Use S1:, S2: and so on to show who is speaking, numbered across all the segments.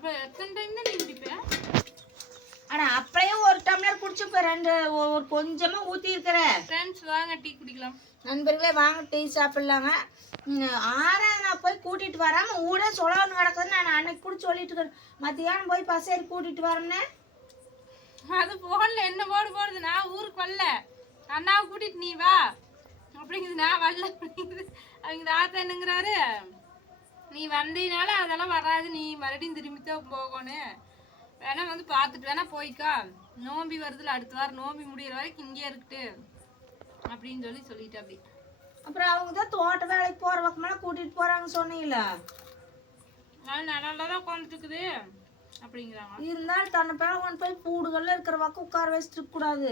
S1: அப்ப எத்தனை டைம் தான் நீ குடிப்ப?
S2: ஆனா அப்படியே ஒரு டம்ளர் குடிச்சு இப்ப ரெண்டு ஒரு கொஞ்சமா ஊத்தி இருக்கிற.
S1: ஃப்ரெண்ட்ஸ் வாங்க டீ குடிக்கலாம்.
S2: நண்பர்களே வாங்க டீ சாப்பிடலாங்க. ம், ஆறா நான் போய் கூட்டிட்டு வராம ஊட சொலவன் கிடக்குது நான் அன்னைக்கு கூட சொல்லிட்டு இருக்கேன். மத்தியானம் போய் பசேரி கூட்டிட்டு வரேன்னு.
S1: அது போன்ல என்ன போடு போடுது? நான் ஊருக்கு வரல. அண்ணாவை கூட்டிட்டு நீ வா. அப்படிங்குது நான் வரல அப்படிங்குது. அவங்க தாத்தா என்னங்கிறாரு? நீ வந்தீனால அதெல்லாம் வராது. நீ மறுபடியும் திரும்பி தான் போகணும். வேணா வந்து பார்த்துட்டு வேணா போய்க்கா. நோம்பி வருதுல அடுத்த வாரம் நோம்பி முடியிற வரைக்கும் இங்கே இருக்கட்டு அப்படின்னு சொல்லி சொல்லிட்டு அப்படி
S2: அப்புறம் அவங்க தான் தோட்ட வேலைக்கு போற பக்கமெல்லாம் கூட்டிட்டு போறாங்க சொன்னீங்களா
S1: நான் நல்லா தான் உட்காந்துட்டு அப்படிங்கிறாங்க.
S2: இருந்தாலும் தன்னை பேர கொண்டு போய் கூடுகள்ல இருக்கிற பக்கம் உட்கார வச்சுட்டு கூடாது.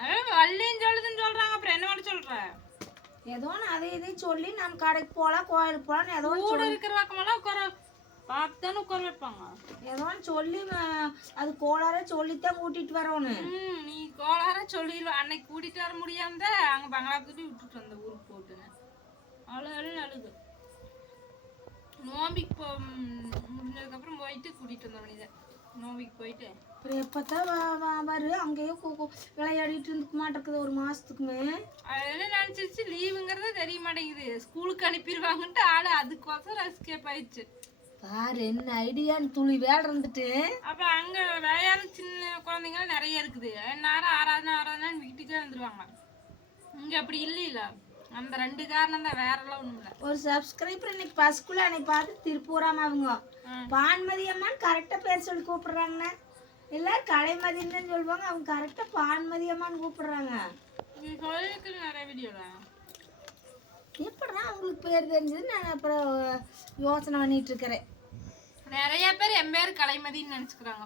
S1: அதான் வள்ளின்னு சொல்லுதுன்னு சொல்றாங்க அப்புறம் என்ன சொல்ற?
S2: ஏதோ அதை இதையும் சொல்லி நம்ம கடைக்கு போகலாம் கோயிலுக்கு போகலாம் ஏதோ
S1: கூட இருக்கிற பக்கமெல்லாம் உட்கார பார்த்து தானே உட்கார வைப்பாங்க.
S2: ஏதோ சொல்லி அது கோளாரே சொல்லித்தான் கூட்டிட்டு வரணும்
S1: ம், நீ கோளார சொல்லிடுவ அன்னைக்கு கூட்டிட்டு வர முடியாம தான் அங்க பங்களாபுரி விட்டுட்டு வந்த ஊருக்கு போட்டுன்னு. அவ்வளோ அழுது அழுது. நோம்பிக்கு போ முடிஞ்சதுக்கப்புறம் போயிட்டு கூட்டிட்டு வந்த மணிதான் நோம்பிக்கு போயிட்டு.
S2: அப்புறம் எப்பத்தான் வ- வ- வரு? அங்கேயே விளையாடிட்டு இருந்துக்க மாட்டேங்குது ஒரு மாசத்துக்குமே.
S1: அது என்ன நினச்சிருச்சு? லீவுங்கிறதே தெரிய மாட்டேங்குது ஸ்கூலுக்கு அனுப்பிடுவாங்கன்ட்டு ஆளு அதுக்கோசரம் எஸ்கேப் ஆயிடுச்சு.
S2: பாரு என்ன ஐடியான்னு துளி வேலை இருந்துட்டு.
S1: அப்ப அங்க விளையாட சின்ன குழந்தைங்க நிறைய இருக்குது. நேரம் ஆறாதுனா ஆறாதுனா வீட்டுக்கே வந்துருவாங்க இங்க அப்படி இல்லையில. அந்த ரெண்டு காரணம் தான் வேற எல்லாம் ஒண்ணும் இல்ல.
S2: ஒரு சப்ஸ்கிரைபர் இன்னைக்கு பஸ்குள்ள அன்னைக்கு பார்த்து திருப்பூராம அவங்க. பான்மதி அம்மான்னு கரெக்டாக பேர் சொல்லி கூப்பிடுறாங்கண்ணே எல்லாரும் கலைமதின்னு தான் சொல்லுவாங்க அவங்க கரெக்டாக பான்மதி அம்மான்னு கூப்பிடுறாங்க.
S1: நீ நிறைய வீடியோல
S2: அவங்களுக்கு பேர் தெரிஞ்சது நான் அப்புறம் யோசனை பண்ணிட்டு இருக்கிறேன்.
S1: நிறைய பேர் என் பேர் கலைமதின்னு நினைச்சுக்கிறாங்க.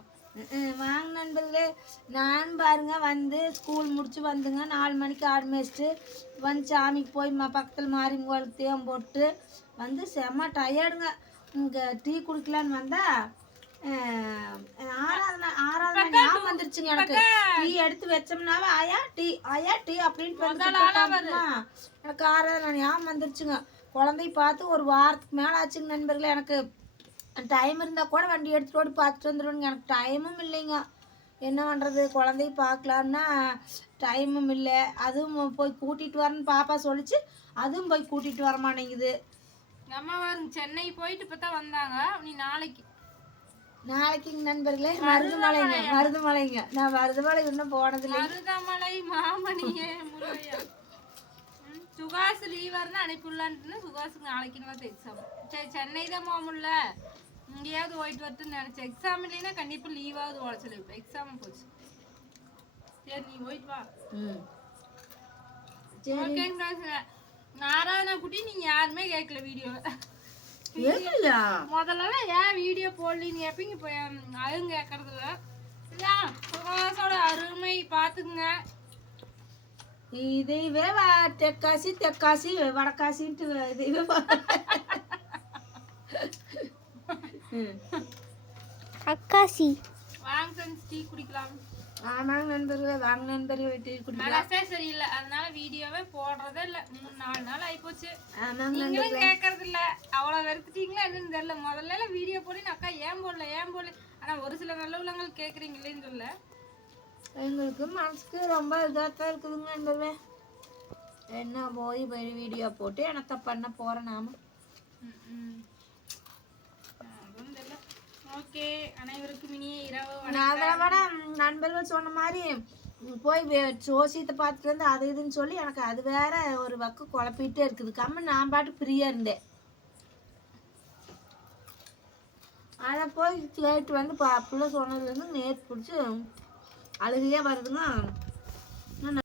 S2: வாங்க நண்பர்களே. நான் பாருங்க வந்து ஸ்கூல் முடிச்சு வந்துங்க. நாலு மணிக்கு ஆடு மேய்ச்சிட்டு வந்து சாமிக்கு போய் பக்கத்தில் மாரிங்க கோயிலுக்கு தேம் போட்டு வந்து செம்ம டயர்டுங்க இங்கே டீ குடிக்கலான்னு வந்தா அஹ், ஆறாவது நாள் ஆறாவது நாள் ஞாபகம் வந்துருச்சுங்க எனக்கு. டீ எடுத்து வச்சோம்னாவே ஆயா டீ ஆயா டீ அப்படின்னு எனக்கு ஆறாவது ஞாபகம் வந்துருச்சுங்க. குழந்தைய பார்த்து ஒரு வாரத்துக்கு மேலே ஆச்சுங்க நண்பர்களே எனக்கு டைம் இருந்தால் கூட வண்டி எடுத்துட்டு ஓடி பார்த்துட்டு வந்துடுவேங்க எனக்கு டைமும் இல்லைங்க. என்ன பண்ணுறது குழந்தைய பார்க்கலான்னா டைமும் இல்லை. அதுவும் போய் கூட்டிகிட்டு வரேன்னு பாப்பா சொல்லிச்சு. அதுவும் போய் கூட்டிகிட்டு வர மாட்டேங்குது.
S1: அம்மா வருங்க. சென்னை போயிட்டு இப்பதான் வந்தாங்க. நீ நாளைக்கு.
S2: நாளைக்குங்க நண்பர்களே. மருதுமலைங்க. மருதுமலைங்க. நான் மருதுமலை இன்னும் போனதில்லை.
S1: மருதமலை மாமணியே முருகையா ம், சுகாஸ் லீவா இருந்தா அனுப்பிடலான்ட்டு சுகாஸுக்கு நாளைக்குன்னு பார்த்து எக்ஸாம் சரி சென்னை தான் போக முடியல இங்கேயாவது போயிட்டு வரட்டுன்னு நினைச்சேன். எக்ஸாம் இல்லைன்னா கண்டிப்பா லீவாவது ஓட சொல்லிருப்பேன் எக்ஸாம் போச்சு. சரி நீ போயிட்டு வா. ஓகேங்க நாராயண குட்டி நீங்க யாருமே கேட்கல வீடியோ
S2: இல்லையா
S1: முதல்லலாம் ஏன் வீடியோ போடலின்னு கேப்பீங்க? இப்போ அதுவும் கேட்கறதில்ல. இதான் சுகாசோட அருமை பார்த்துக்குங்க.
S2: இதையவே வ- தெற்காசி தெற்காசி வடக்காசின்ட்டு ம்
S3: அக்காசி.
S1: வாங்க ஃப்ரெண்ட்ஸ் டீ குடிக்கலாம்.
S2: ஆமாங்க நண்பர்களே வாங்க நண்பர்களே டீ குடிக்கலாம்.
S1: மனசே சரியில்லை அதனால வீடியோவே போடுறதே இல்லை. மூணு நாலு நாள் ஆயிப்போச்சு.
S2: ஆமாங்க
S1: நீங்களும் கேட்கறது இல்ல அவ்வளோ வெறுத்துட்டீங்களா என்னன்னு தெரியல. முதல்ல எல்லாம் வீடியோ போடி அக்கா ஏன் போடல ஏன் போடல? ஆனா ஒரு சில நல்ல உள்ளவங்க கேட்குறீங்களேன்னு சொல்ல
S2: எங்களுக்கு மனசுக்கு ரொம்ப இதாக தான் இருக்குதுங்க நண்பர்களே என்ன போய் போய் வீடியோ போட்டு எனக்கு பண்ண போகிறேன் நாம?
S1: ஓகே அனைவருக்கும் இனிய இரவு
S2: நான் அதில் விட நண்பர்கள் சொன்ன மாதிரி போய் ஜோசியத்தை பார்த்துட்டு வந்து அது இதுன்னு சொல்லி எனக்கு அது வேற ஒரு பக்கம் குழப்பிட்டே இருக்குது. கம்ம நான் பாட்டு ஃப்ரீயாக இருந்தேன். அதை போய் கேட்டு வந்து பிள்ளை சொன்னதுலேருந்து நேற்று பிடிச்சி அழுகையே வருதுன்னா